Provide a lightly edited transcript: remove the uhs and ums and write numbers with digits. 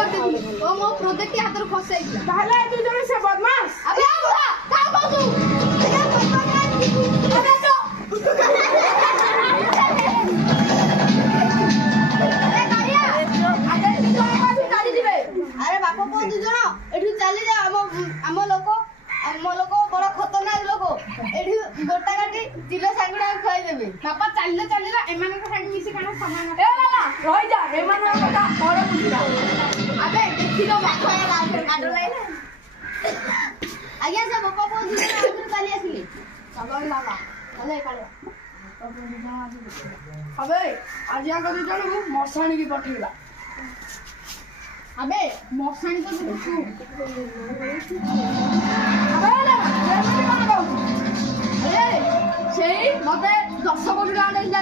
କରିଦେଇଥିଲି ଓ ମୋ ପ୍ରୋଜେକ୍ଟ ହାତରୁ ଖସାଇଥିଲା। ତାହେଲେ ତୁ ଜଣେ ସେ ବଦମାସ। ଆବେ ବୁଢା କା କହୁଛୁ ଆରେ ବାପ ପୁଅ 2 ଜଣ ଏଠୁ ଚାଲିଯା। ଆମ ଲୋକ ବଡ ଖତରନାକ ଲୋକ ଏଠି ଗୋଟା କାଟି ଚିଲ ସାଙ୍ଗୁଡା ଖୁଆଇଦେବେ। ବାପା ଚାଲିଲା ଏମାନଙ୍କ ସାଙ୍ଗେ ମିଶି କାଣ ସମାନ। ଏ ବାଲା ରହିଯା ଏମାନଙ୍କ କଥା ବଡ ବୁଝିଲା। ଆବେ ଦେଖିଲ ବାପ କାଟ ଲାଗିଲା। ଆଜ୍ଞା ସେ ବାପା ପୁଅ 2 ଜଣ ଆଗରୁ ଚାଲି ଆସିଲେ। ଚାଲ ବାବା ଚାଲେ କାଳେ ଏବେ ଆଜି ଆଙ୍କ 2 ଜଣକୁ ମଶାଣିକି ପଠେଇବା। ଆବେ ମଶାଣି ତ ସେଇ ମତେ 10 କୋଟି ଟଙ୍କା ଦେଇଥିଲା